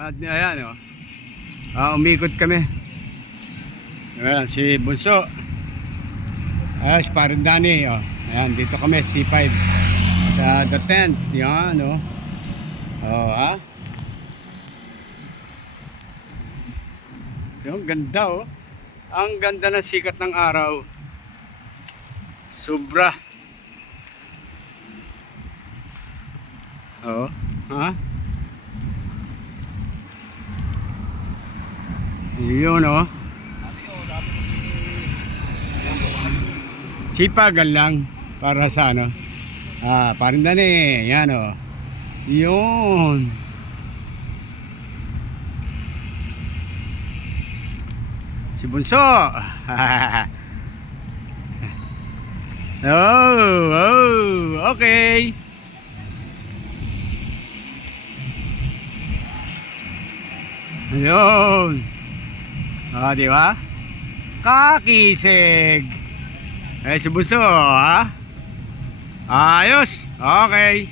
At ayan o. Umikot kami. Ayan, si Bunso. Ayan, si Parindani. Ayan, dito kami, C5. Sa the tent. Yan o. Yung ganda o. Ang ganda ng sikat ng araw. Sobra. Yun o. Sipagan lang para sa ano. Parindani. Yan o. Yun. Si Bunso. Okay. Ayun. Di ba? Kakisig. Si Bunso, ha? Ayos. Okay.